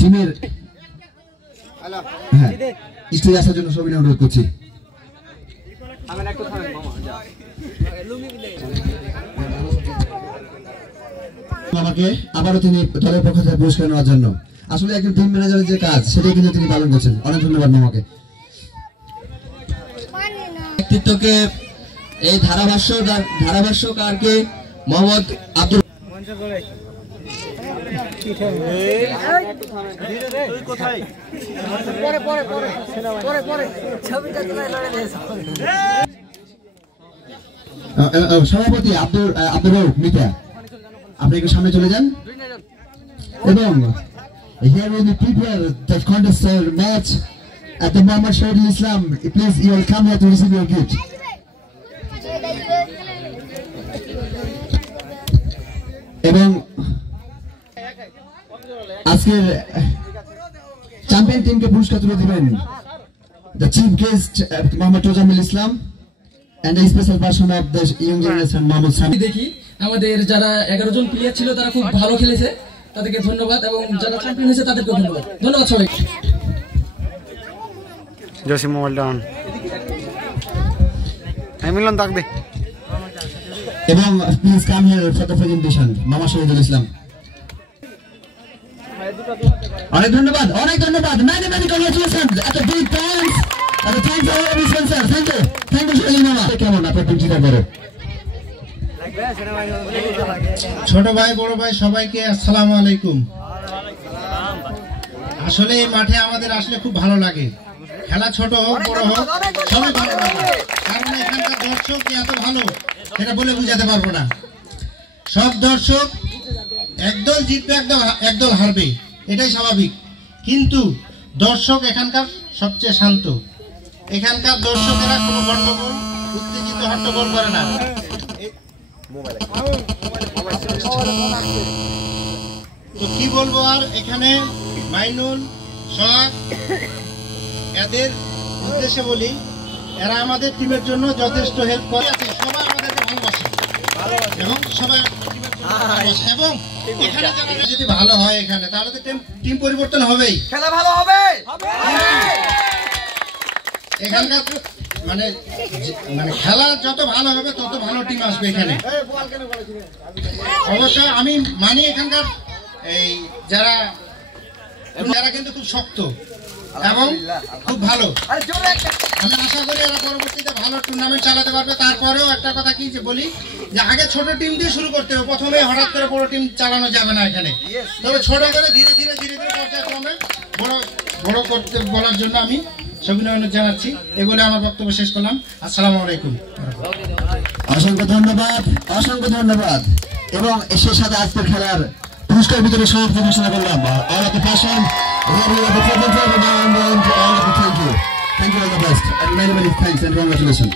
টিমের স্টেজে আসার জন্য সবাই অনুরোধ করছি। আমাকে আবারও তিনি দলের পক্ষ থেকে পুরস্কার নেওয়ার জন্য, আসলে একজন টিম ম্যানেজারের যে কাজ সেটাই কিন্তু তিনি পালন করছেন। অনেক ধন্যবাদ মামাকে। ব্যক্তিত্বকে এই ধারাভাষ্যকারকে মোহাম্মদ আব্দুল সভাপতি আব্দুল মিতা, আপনি একটু সামনে চলে যান। এবং here will be prepare the contest match at the Muhammad Shahidul Islam. Please, you will come here to receive your gift. এবং আজকের চ্যাম্পিয়ন টিমকে পুরস্কার তুলে দিবেন the chief guest Muhammad Tozamil Islam and the special person of the young generation Muhammad Sami। দেখি আমাদের যারা 11 জন player ছিল তারা খুব ভালো খেলেছে, তাদেরকে ধন্যবাদ, এবং যারা চ্যাম্পিয়ন হয়েছে তাদেরকে ধন্যবাদ। ধন্যবাদ সবাইকে। জসিম মোবাইল ডাউন মিলন তাক দে। এবং please come here for the presentation মামা শহীদুল ইসলাম। অনেক ধন্যবাদ, অনেক ধন্যবাদ। Many congratulations at the big thanks at the thanks all of you sir. Thank you Shahidul মামা। কেমন আপনার টিম জিতার পরে? ছোট ভাই বড় ভাই সবাইকে আসসালামু আলাইকুম। আসলে এই মাঠে আমাদের আসলে খুব ভালো লাগে, খেলা ছোট হোক বড় হোক সবাই ভালো লাগে, কারণ এখানকার দর্শক এত ভালো সেটা বলে বোঝাতে পারবো না। সব দর্শক একদল জিতবে একদল হারবে, এটাই স্বাভাবিক, কিন্তু দর্শক এখানকার সবচেয়ে শান্ত। এখানকার দর্শকেরা কোনো গন্ডগোল উত্তেজিত হট্টগোল করে না। তো কি বলবো আর, এখানে মাইনুল সোহাগ এদের উদ্দেশ্যে বলি, এরা আমাদের টিমের জন্য যথেষ্ট হেল্প করে, সবাই আমাদেরকে ভালোবাসে এবং সবাই এবং এখানে যদি ভালো হয় এখানে তাহলে তো টিম পরিবর্তন হবেই, খেলা ভালো হবে। এখানকার মানে খেলা যত ভালো হবে তত ভালো টিম আসবে এখানে। অবশ্য আমি মানি এখানকার এই যারা কিন্তু খুব শক্ত এবং খুব ভালো। আমি আশা করি এরা পরবর্তীতে ভালো টুর্নামেন্ট চালাতে পারবে। তারপরেও একটা কথা কি যে বলি, যে আগে ছোট টিম দিয়ে শুরু করতে হবে, প্রথমে হঠাৎ করে বড় টিম চালানো যাবে না এখানে। তবে ছোট করে ধীরে ধীরে পর্যায়ক্রমে বড় করতে বলার জন্য আমি সবিনয় জানাচ্ছি। এই বলে আমার বক্তব্য শেষ করলাম। আসসালামু আলাইকুম। অসংখ্য ধন্যবাদ, অসংখ্য ধন্যবাদ। এবং এর সাথে আজকের খেলার পুরস্কার বিতরণের সমাপ্তি ঘোষণা করলাম। All of the passion, all of the thank you, all of the best, and many thanks and congratulations.